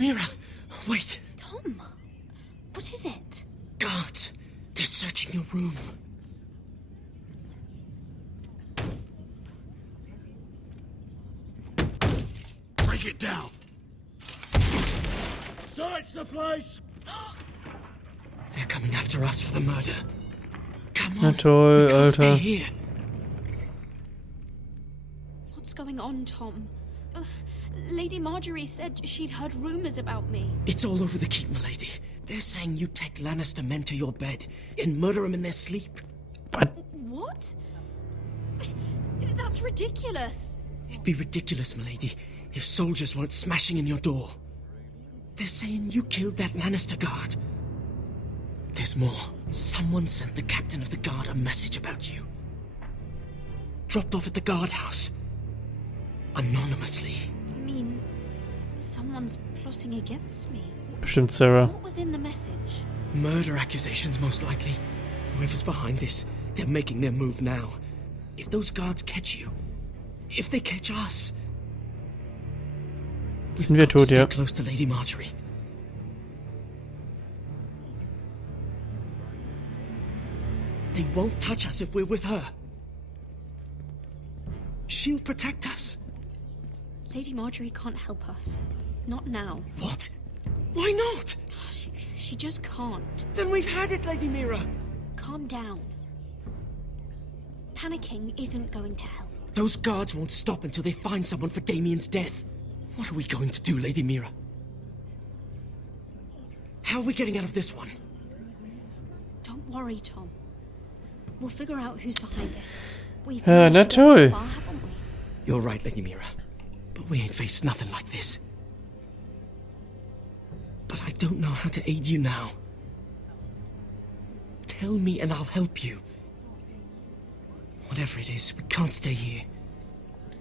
Mira, wait. Tom, what is it? Guards, they're searching your room. Break it down. Search the place. They're coming after us for the murder. Come on, Na toll, we can't stay Alter. here. What's going on, Tom? Lady Marjorie said she'd heard rumors about me. It's all over the keep, milady. They're saying you take Lannister men to your bed and murder them in their sleep. What? That's ridiculous. It'd be ridiculous, milady, if soldiers weren't smashing in your door. They're saying you killed that Lannister guard. There's more. Someone sent the captain of the guard a message about you. Dropped off at the guardhouse. Anonymously. You mean someone's plotting against me? Bestimmt Sarah. What was in the message? Murder accusations, most likely. Whoever's behind this, they're making their move now. If those guards catch you, if they catch us, Sind wir tot, stay ja. close to Lady Marjorie. They won't touch us if we're with her. She'll protect us. Lady Marjorie can't help us. Not now. What? Why not? She just can't. Then we've had it, Lady Mira. Calm down. Panicking isn't going to help. Those guards won't stop until they find someone for Damien's death. What are we going to do, Lady Mira? How are we getting out of this one? Don't worry, Tom. We'll figure out who's behind this. We've Ja, managed na to get toll. this far, haven't we? You're right, Lady Mira. But we ain't faced nothing like this. But I don't know how to aid you now. Tell me and I'll help you. Whatever it is, we can't stay here.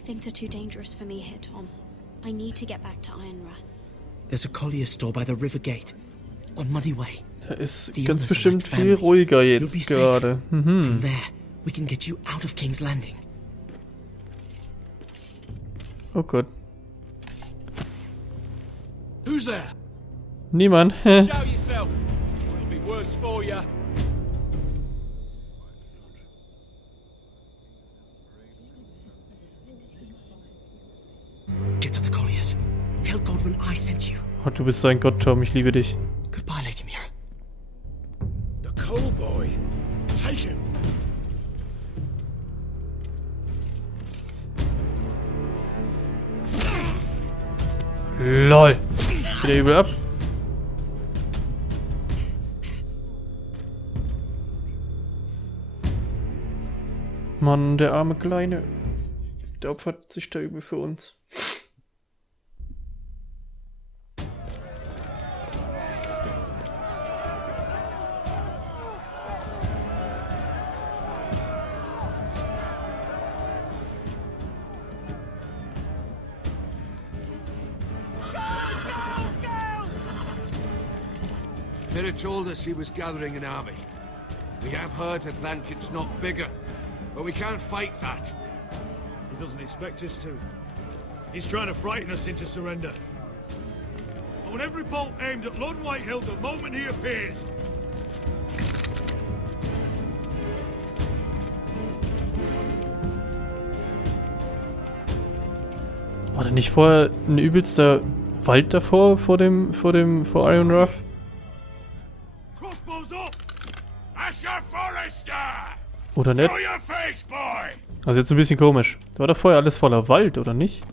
Things are too dangerous for me here, Tom. I need to get back to Ironrath. There's a collier store by the river gate. On Muddy Way. Da ist The ganz others are bestimmt like viel family. ruhiger You'll jetzt be safe. gerade. From there, we can get you out of King's Landing. Oh Gott. Who's there? Niemand. Show yourself. It'll be worse for you. Get to the colliers. Tell Godwin I sent you. Oh, du bist so ein Gott, Tom. Ich liebe dich. Goodbye, Lady Mira. The coal boy. Take him. LOL. Wieder übel ab. Mann, der arme Kleine. Der opfert sich da übel für uns. Mira told us he was gathering an army. We have heard to think it's not bigger, but we can't fight that. He doesn't expect us to. He's trying to frighten us into surrender. I want every bolt aimed at Lord Whitehill the moment he appears. War da nicht vorher ein übelster Wald davor, vor Ironrath? Crossbows up! Asher Forrester! Oder nicht? Show your face, boy! Also jetzt ein bisschen komisch. Da war doch vorher alles voller Wald, oder nicht?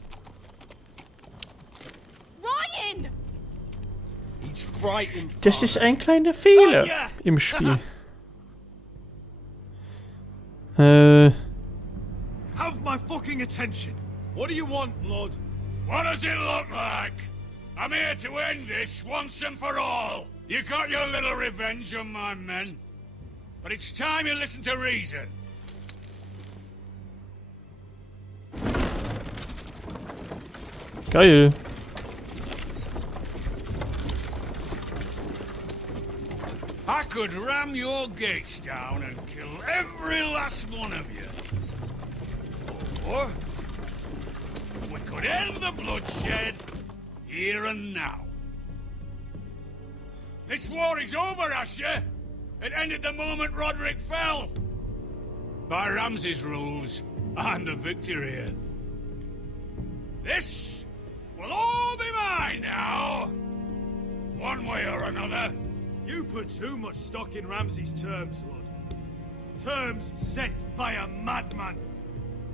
Ryan! He's frightened. Das ist ein kleiner Fehler im Spiel. Have my fucking attention. What do you want, Lord? What does it look like? I'm here to end this once and for all. You got your little revenge on my men. But it's time you listen to reason. Geil. I could ram your gates down and kill every last one of you. Or we could end the bloodshed here and now. This war is over, Asher. It ended the moment Roderick fell. By Ramsay's rules, I'm the victor here. This will all be mine now. One way or another. You put too much stock in Ramsay's terms, Lord. Terms set by a madman.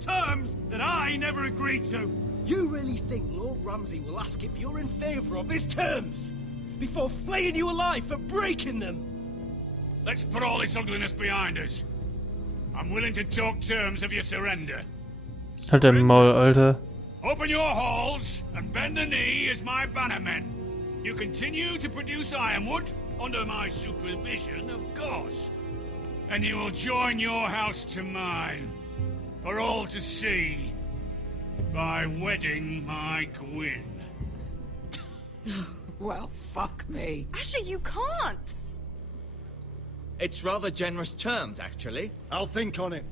Terms that I never agreed to. You really think Lord Ramsay will ask if you're in favour of his terms before flaying you alive for breaking them? Let's put all this ugliness behind us. I'm willing to talk terms of your surrender. Halt dein Maul, Alter. Open your halls and bend the knee as my bannermen. You continue to produce ironwood under my supervision, of course. And you will join your house to mine, for all to see, by wedding my Gwyn. Well, fuck me. Asher, you can't! It's rather generous terms, actually. I'll think on it.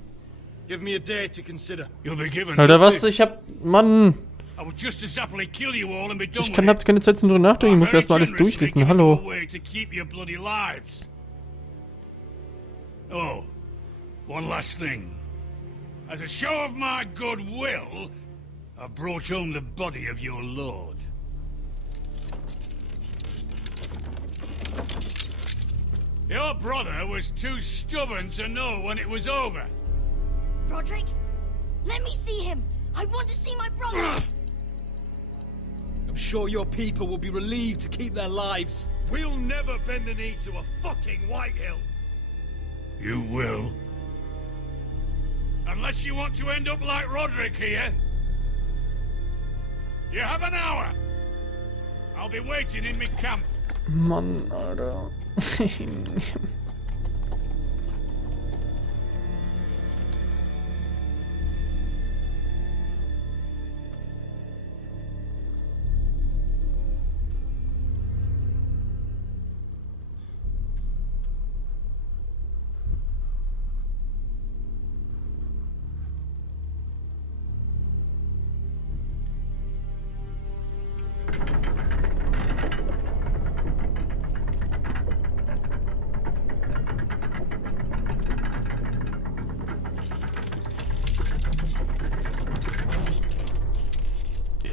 Give me a day to consider. You'll be given. Alter, was? Ich hab... Mann! I would just as happily kill you all and be done Ich with it. hab keine Zeit zum drüber nachdenken. Ich muss mir erstmal alles durchlesen. Hallo. To keep your bloody lives. Oh, one last thing. As a show of my goodwill, I've brought home the body of your lord. Your brother was too stubborn to know when it was over. Roderick, let me see him. I want to see my brother. I'm sure your people will be relieved to keep their lives. We'll never bend the knee to a fucking Whitehill. You will. Unless you want to end up like Roderick here. You have an hour. I'll be waiting in my camp. Mann, Alter.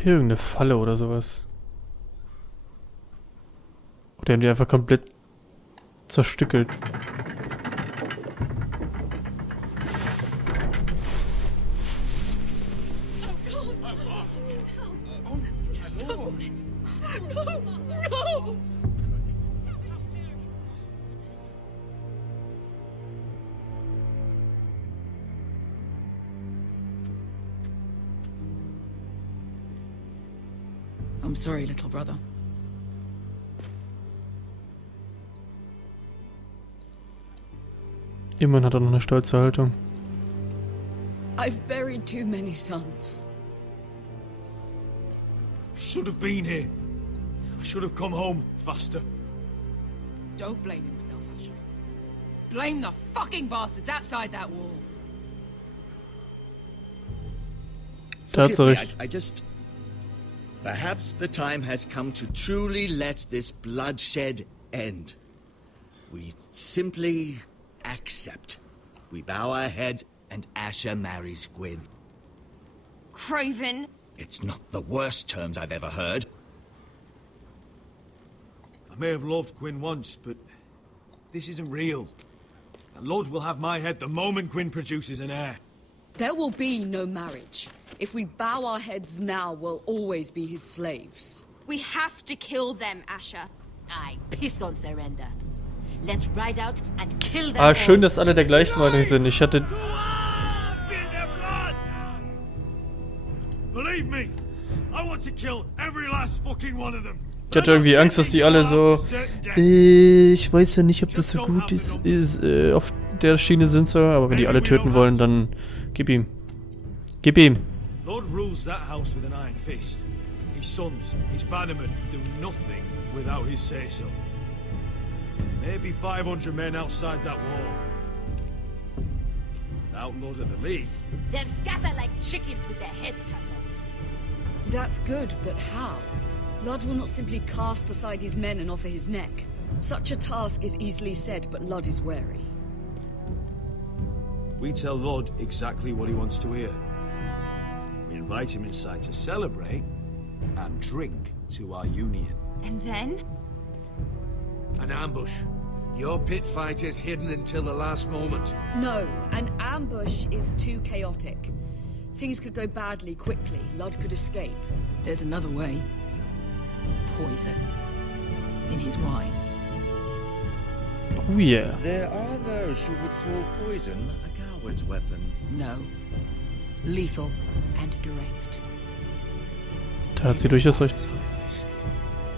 Irgendeine Falle oder sowas. Oder haben die einfach komplett zerstückelt. I'm sorry, little brother. Immerhin hat er noch eine stolze Haltung. I've buried too many sons. Should have been here. I should have come home faster. Don't blame yourself, Asher. Blame the fucking bastards outside that wall. Tatsächlich. I just... Perhaps the time has come to truly let this bloodshed end. We simply accept. We bow our heads and Asher marries Gwyn. Craven. It's not the worst terms I've ever heard. I may have loved Gwyn once, but this isn't real. And Lord will have my head the moment Gwyn produces an heir. There will be no marriage. If we bow our heads now, we'll always be his slaves. We have to kill them, Asher. I piss on surrender. Let's ride out and kill them. Ah, schön, dass alle der gleichen Meinung sind. Ich hatte... Believe me, I want to kill every last fucking one of them. Ich hatte irgendwie Angst, dass die alle so... Ich weiß ja nicht, ob das so gut ist, auf der Schiene sind so, aber wenn die alle töten wollen, dann gib ihm. Gib ihm. Lord rules that house with an iron fist. His sons, his bannermen, do nothing without his say-so. Maybe 500 men outside that wall. Outlawed at the lead. They'll scatter like chickens with their heads cut off. That's good, but how? Lud will not simply cast aside his men and offer his neck. Such a task is easily said, but Lud is wary. We tell Lord exactly what he wants to hear. We invite him inside to celebrate and drink to our union. And then? An ambush. Your pit fight is hidden until the last moment. No, an ambush is too chaotic. Things could go badly quickly. Lud could escape. There's another way. Poison. In his wine. Oh yeah. There are those who would call poison a coward's weapon. No. Lethal and direct. Da hat sie durchaus recht.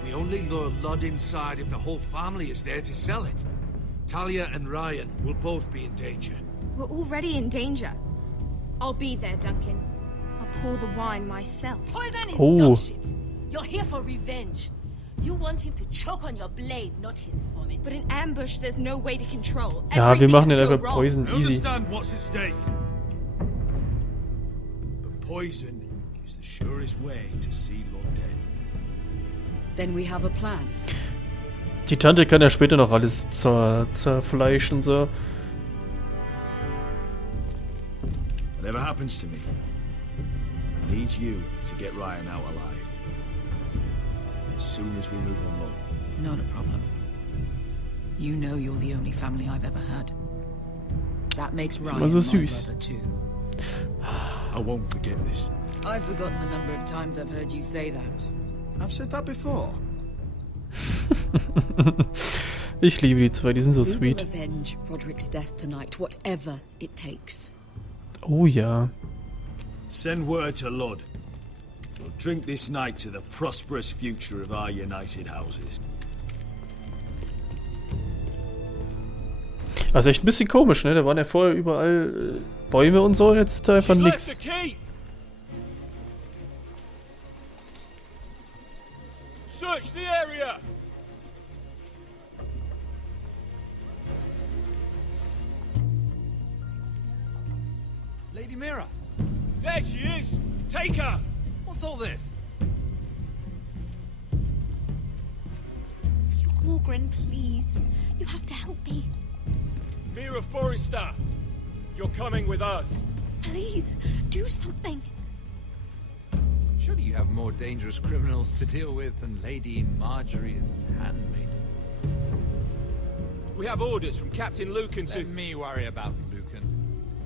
We only lure Lud inside if the whole family is there to sell it. Talia and Ryan will both be in danger. We're already in danger. I'll be there, Duncan. I'll pour the wine myself. Poison is Oh. dog shit. You're here for revenge. You want him to choke on your blade, not his vomit. But in ambush, there's no way to control. Ja, wir Everything machen can den go einfach wrong. Poison I easy. understand what's at stake. But poison is the surest way to see Lord dead. Then we have a plan. Die Tante kann ja später noch alles zerfleischen, so. Whatever happens to me, I need you to get Ryan out alive. As soon as we move on Lord. Not a problem. You know you're the only family I've ever had. That makes Ist Ryan immer so my süß. brother too. I won't forget this. I've forgotten the number of times I've heard you say that. I've said that before. Ich liebe die zwei, die sind so We will sweet. avenge Roderick's death tonight, whatever it takes. Oh ja. Send word to Lud. We'll drink this night to the prosperous future of our united houses. Also echt ein bisschen komisch, ne? Da waren ja vorher überall Bäume und so, jetzt ist da einfach nix. Search the area. Lady Mira, There she is. Take her. what's all this? Look, Morgren, please. You have to help me. Mira Forrester, you're coming with us. Please, do something. Surely you have more dangerous criminals to deal with than Lady Marjorie's handmaid. We have orders from Captain Lucan Let me worry about Lucan.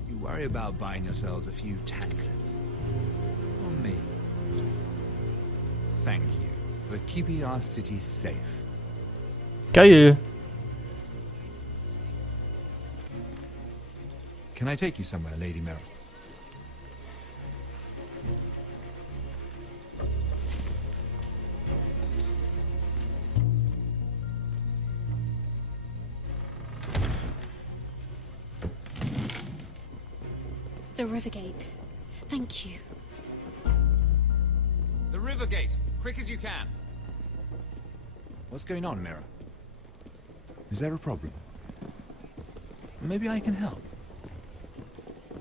You worry about buying yourselves a few tankards. On me. Thank you for keeping our city safe. Geil. Can I take you somewhere, Lady Mira? The river gate. Thank you. The river gate, quick as you can. What's going on, Mira? Is there a problem? Maybe I can help.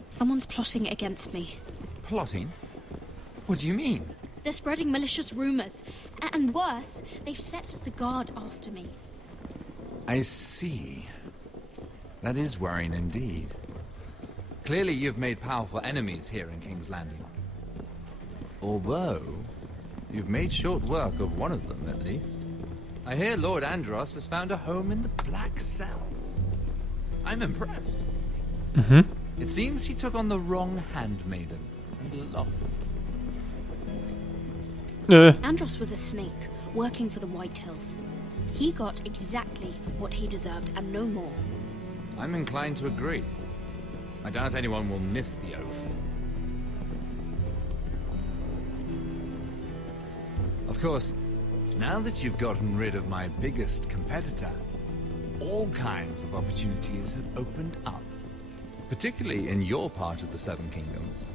Someone's plotting against me. Plotting? What do you mean? They're spreading malicious rumors. And worse, they've set the guard after me. I see. That is worrying indeed. Clearly you've made powerful enemies here in King's Landing. Although, you've made short work of one of them, at least. I hear Lord Andros has found a home in the Black Cells. I'm impressed. Mhm. It seems he took on the wrong handmaiden and lost. Andros was a snake, working for the White Hills. He got exactly what he deserved and no more. I'm inclined to agree. I doubt anyone will miss the oath. Of course, now that you've gotten rid of my biggest competitor, all kinds of opportunities have opened up. Particularly in your part of the Seven Kingdoms.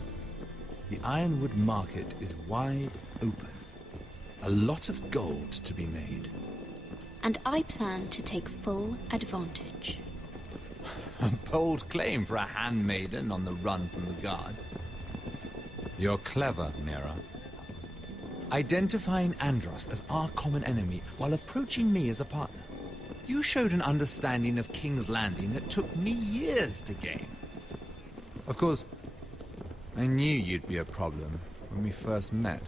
The Ironwood market is wide open. A lot of gold to be made. And I plan to take full advantage. A bold claim for a handmaiden on the run from the guard. You're clever, Mira. Identifying Andros as our common enemy while approaching me as a partner. You showed an understanding of King's Landing that took me years to gain. Of course, I knew you'd be a problem when we first met.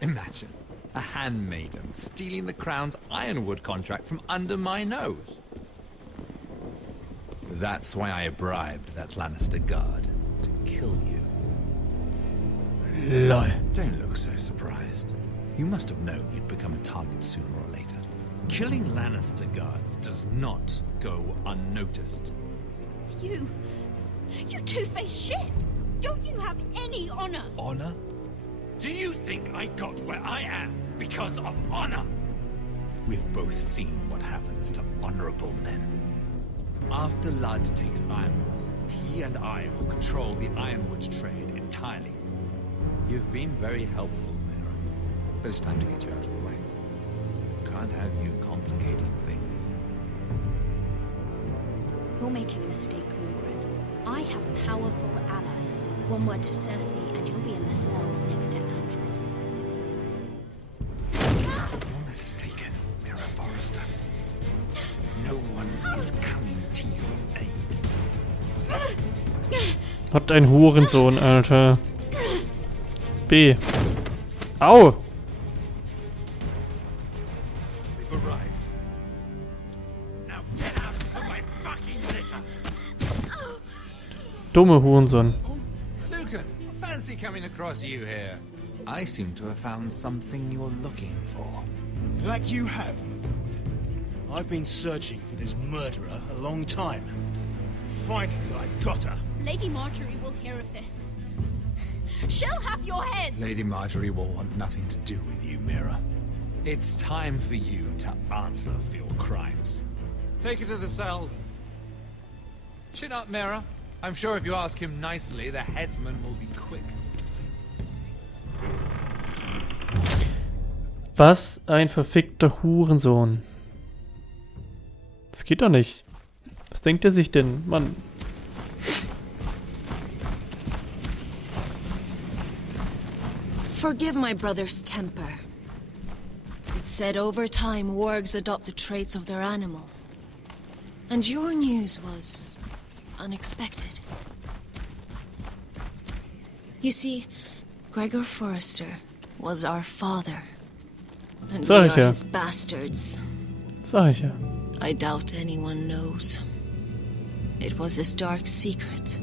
Imagine a handmaiden stealing the Crown's ironwood contract from under my nose. That's why I bribed that Lannister guard to kill you. Lol. Don't look so surprised. You must have known you'd become a target sooner or later. Killing Lannister guards does not go unnoticed. You two-faced shit! Don't you have any honor? Honor? Do you think I got where I am because of honor? We've both seen what happens to honorable men. After Ludd takes Ironworth, he and I will control the ironwood trade entirely. You've been very helpful, Mera, but it's time to get you out of the way. Can't have you complicating things. You're making a mistake, Morgren. I have powerful allies. One word to Cersei, and you'll be in the cell next to Andros. You're mistaken, Mera Forrester. No one is coming to your aid. Habt einen Hurensohn, Alter. B. Au! We've arrived. Now get out of my fucking litter! Dumme Hurensohn. Lucan, fancy coming across you here. I seem to have found something you're looking for. That you have, my lord. I've been searching for this murderer a long time. Finally, I got her. Lady Marjorie will hear of this. She'll have your head! Lady Marjorie will want nothing to do with you, Mera. It's time for you to answer for your crimes. Take her to the cells. Chin up, Mera. I'm sure if you ask him nicely, the headsman will be quick. Was ein verfickter Hurensohn. Das geht doch nicht. Was denkt er sich denn? Mann. Forgive my brother's temper. It's said over time wargs adopt the traits of their animal. And your news was unexpected. You see, Gregor Forrester was our father. And we are his bastards. Sag ich ja. I doubt anyone knows. It was his dark secret.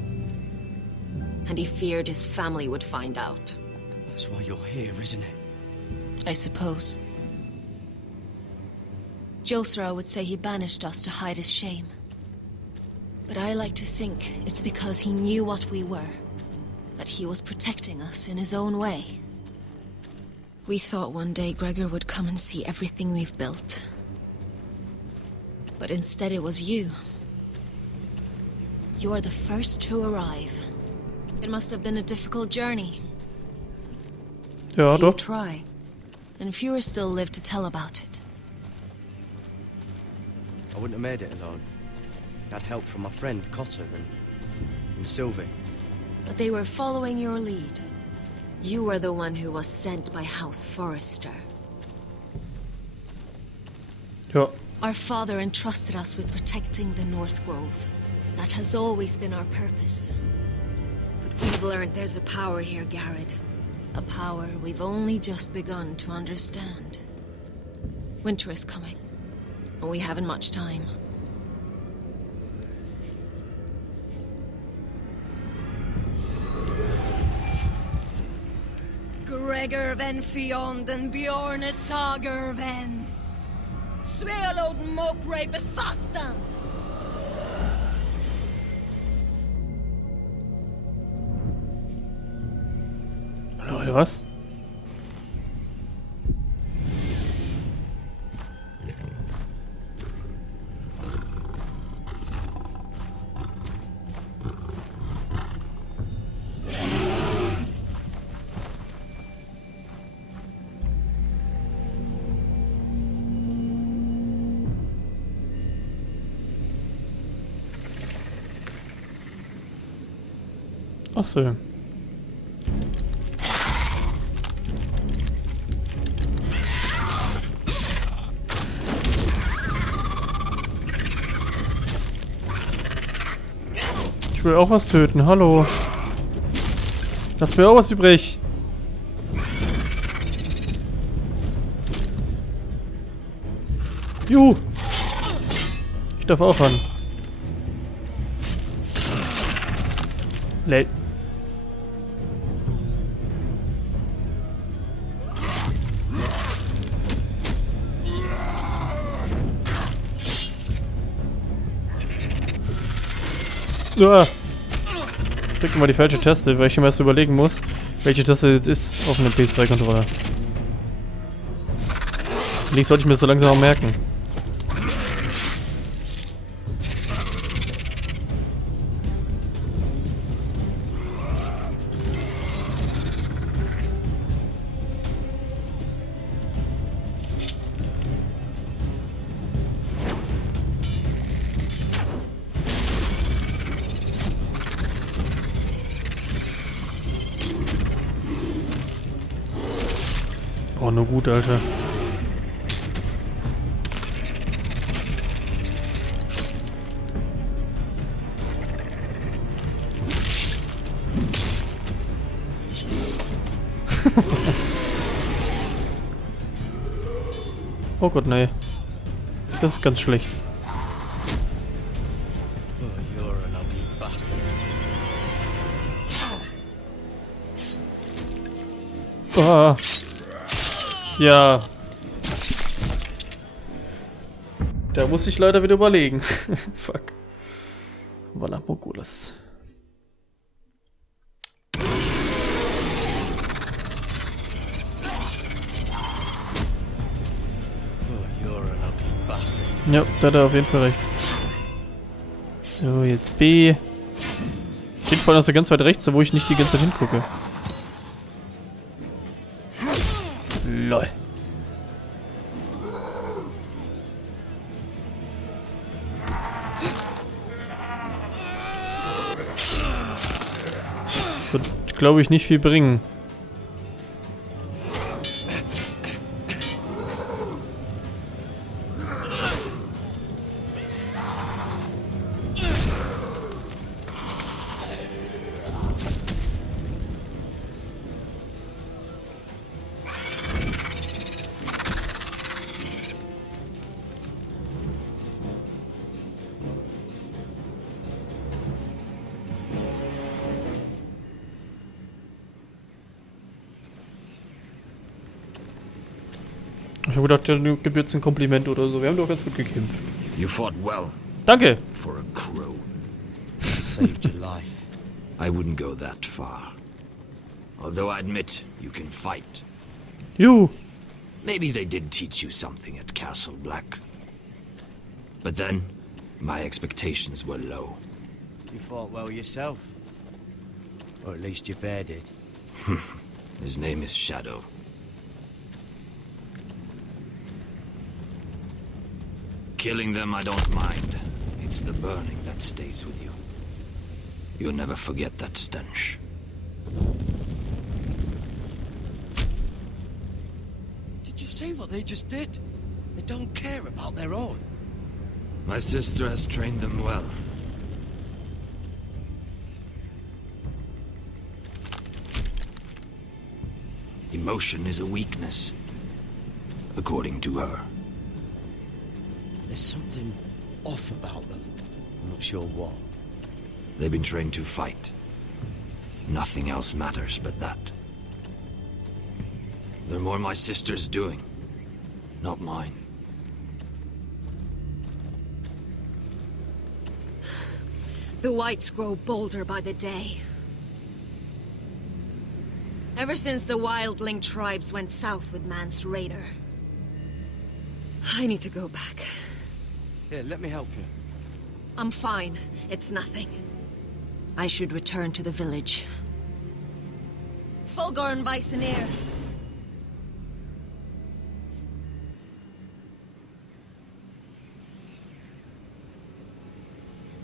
And he feared his family would find out. That's why you're here, isn't it? I suppose. Josra would say he banished us to hide his shame. But I like to think it's because he knew what we were. That he was protecting us in his own way. We thought one day Gregor would come and see everything we've built. But instead it was you. You're the first to arrive. It must have been a difficult journey. Ja, Few doch. try, and fewer still live to tell about it. I wouldn't have made it alone. I had help from my friend Cotter and Sylvie. But they were following your lead. You were the one who was sent by House Forrester. Ja. Our father entrusted us with protecting the North Grove. That has always been our purpose. But we've learned there's a power here, Garrett. A power we've only just begun to understand. Winter is coming, and we haven't much time. Gregor ven Fionn Bjorn Sager ven. Svealoden Mopre befastan. Lol, was? Ach so. Ich will auch was töten, hallo. Lass mir auch was übrig. Juhu. Ich darf auch ran. Late. Ah. Ich drücke mal die falsche Taste, weil ich mir erst überlegen muss, welche Taste jetzt ist auf einem PS3-Controller. Links sollte ich mir das so langsam auch merken. Oh, nur gut, Alter. Oh Gott, nee. Das ist ganz schlecht. Oh, you're an ugly bastard. Ah. Ja. Da muss ich leider wieder überlegen. Fuck. Voilà, Mogulas. Ja, da hat er auf jeden Fall recht. So, jetzt B. Steht vor allem aus der ganz weit rechts, wo ich nicht die ganze Zeit hingucke. LOL. Das wird, glaube ich, nicht viel bringen. Ich habe gedacht, du gibst jetzt ein Kompliment oder so. Wir haben doch ganz gut gekämpft. You fought well. Danke. For a crow. I saved your life. I wouldn't go that far. Although I admit you can fight. You. Maybe they did teach you something at Castle Black. But then, my expectations were low. You fought well yourself. Or at least your bear did. His name is Shadow. Killing them I don't mind. It's the burning that stays with you. You'll never forget that stench. Did you see what they just did? They don't care about their own. My sister has trained them well. Emotion is a weakness, according to her. There's something off about them. I'm not sure what. They've been trained to fight. Nothing else matters but that. They're more my sister's doing, not mine. The whites grow bolder by the day. Ever since the wildling tribes went south with Man's raider. I need to go back. Here, let me help you. I'm fine. It's nothing. I should return to the village. Fulgorn Bisoneer.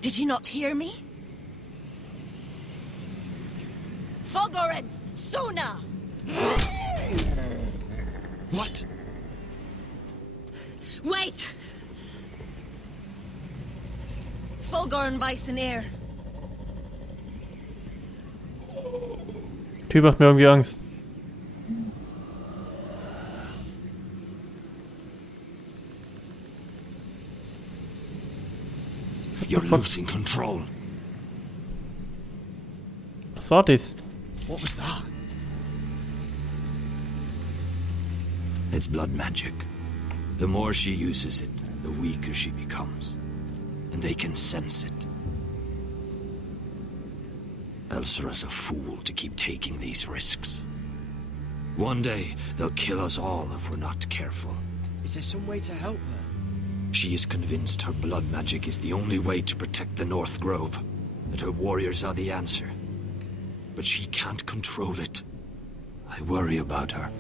Did you not hear me? Fulgorn! Suna! What? Wait! Fulgorn Bisoneer. Typ macht mir irgendwie Angst. You're losing control. Was war das? What was that? It's blood magic. The more she uses it, the weaker she becomes. And they can sense it. Elsera's a fool to keep taking these risks. One day, they'll kill us all if we're not careful. Is there some way to help her? She is convinced her blood magic is the only way to protect the North Grove, that her warriors are the answer. But she can't control it. I worry about her.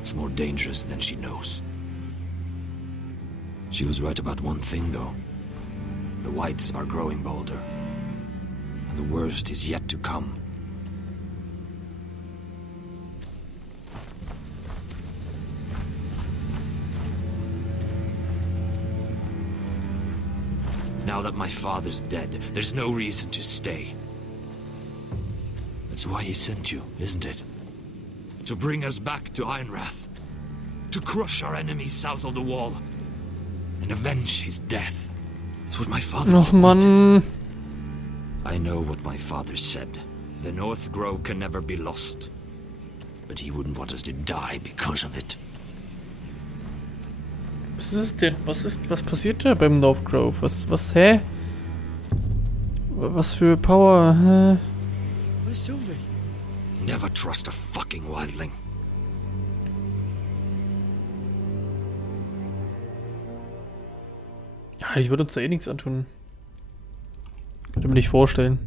It's more dangerous than she knows. She was right about one thing, though. The Whites are growing bolder. And the worst is yet to come. Now that my father's dead, there's no reason to stay. That's why he sent you, isn't it? To bring us back to Ironrath. To crush our enemies south of the wall. And avenge his death. That's what my father wanted. I know what my father said. The North Grove can never be lost. But he wouldn't want us to die because of it. Was ist es denn? Was passiert da beim North Grove? Hä? Was für Power, hä? Where's Sylvie? Never trust a fucking wildling. Ja, ich würde uns da eh nichts antun. Könnte mir nicht vorstellen.